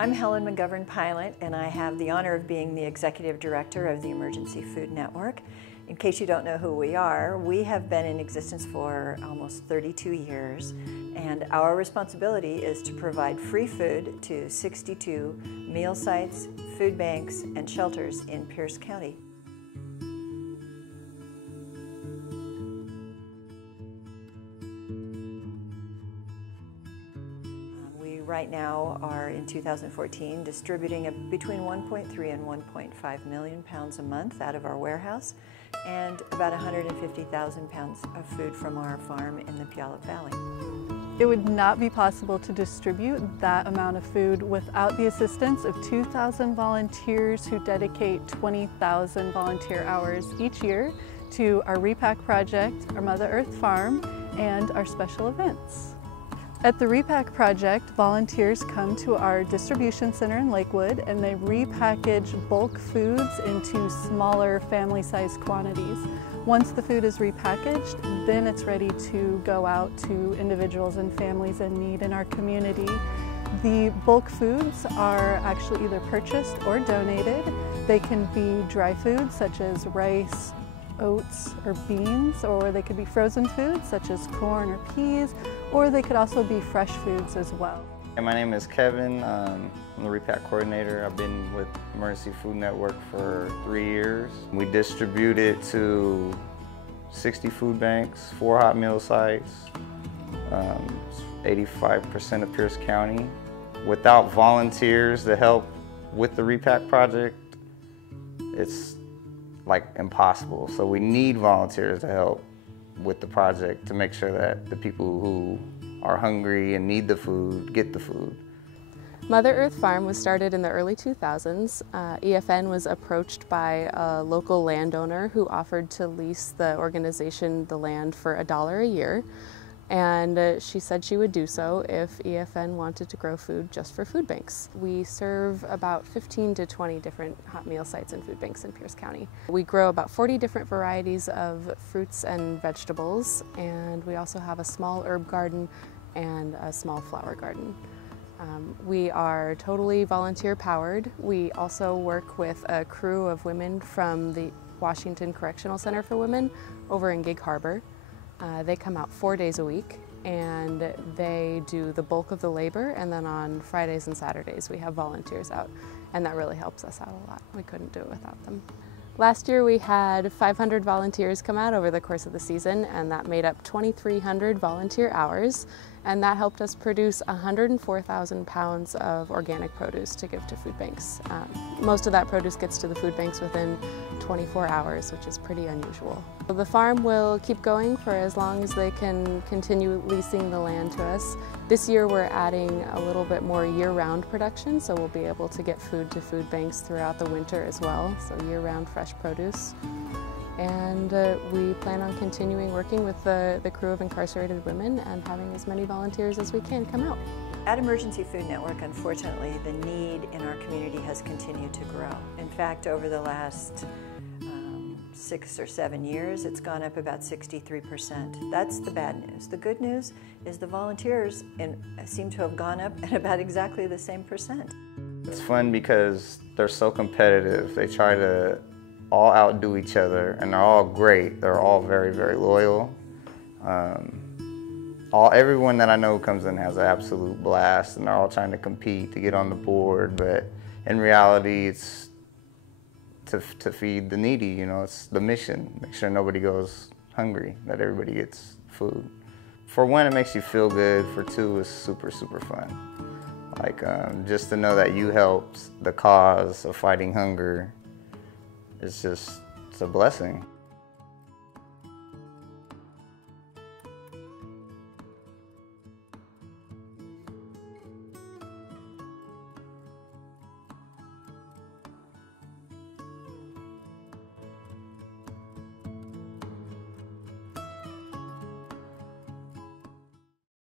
I'm Helen McGovern-Pilot, and I have the honor of being the Executive Director of the Emergency Food Network. In case you don't know who we are, we have been in existence for almost 32 years, and our responsibility is to provide free food to 62 meal sites, food banks, and shelters in Pierce County. Right now are in 2014 distributing between 1.3 and 1.5 million pounds a month out of our warehouse and about 150,000 pounds of food from our farm in the Puyallup Valley. It would not be possible to distribute that amount of food without the assistance of 2,000 volunteers who dedicate 20,000 volunteer hours each year to our Repack Project, our Mother Earth Farm, and our special events. At the Repack Project, volunteers come to our distribution center in Lakewood and they repackage bulk foods into smaller family-sized quantities. Once the food is repackaged, then it's ready to go out to individuals and families in need in our community. The bulk foods are actually either purchased or donated. They can be dry foods such as rice, oats or beans, or they could be frozen foods such as corn or peas, or they could also be fresh foods as well. My name is Kevin. I'm the Repack coordinator. I've been with Emergency Food Network for 3 years. We distribute it to 60 food banks, 4 hot meal sites, 85% of Pierce County. Without volunteers to help with the Repack Project, it's like impossible. So we need volunteers to help with the project to make sure that the people who are hungry and need the food get the food. Mother Earth Farm was started in the early 2000s. EFN was approached by a local landowner who offered to lease the organization the land for $1 a year. And she said she would do so if EFN wanted to grow food just for food banks. We serve about 15 to 20 different hot meal sites and food banks in Pierce County. We grow about 40 different varieties of fruits and vegetables, and we also have a small herb garden and a small flower garden. We are totally volunteer powered. We also work with a crew of women from the Washington Correctional Center for Women over in Gig Harbor. They come out 4 days a week and they do the bulk of the labor, and then on Fridays and Saturdays we have volunteers out, and that really helps us out a lot. We couldn't do it without them. Last year we had 500 volunteers come out over the course of the season, and that made up 2,300 volunteer hours, and that helped us produce 104,000 pounds of organic produce to give to food banks. Most of that produce gets to the food banks within 24 hours, which is pretty unusual. The farm will keep going for as long as they can continue leasing the land to us. This year we're adding a little bit more year-round production, so we'll be able to get food to food banks throughout the winter as well, so year-round fresh produce. And we plan on continuing working with the crew of incarcerated women and having as many volunteers as we can come out. At Emergency Food Network, unfortunately, the need in our community has continued to grow. In fact, over the last 6 or 7 years, it's gone up about 63%. That's the bad news. The good news is the volunteers seem to have gone up at about exactly the same percent. It's fun because they're so competitive. They try to all outdo each other, and they're all great. They're all very, very loyal. Everyone that I know comes in has an absolute blast, and they're all trying to compete to get on the board, but in reality, it's to feed the needy, you know, it's the mission. Make sure nobody goes hungry, that everybody gets food. For one, it makes you feel good. For two, it's super, super fun. Like, just to know that you helped the cause of fighting hunger, it's a blessing.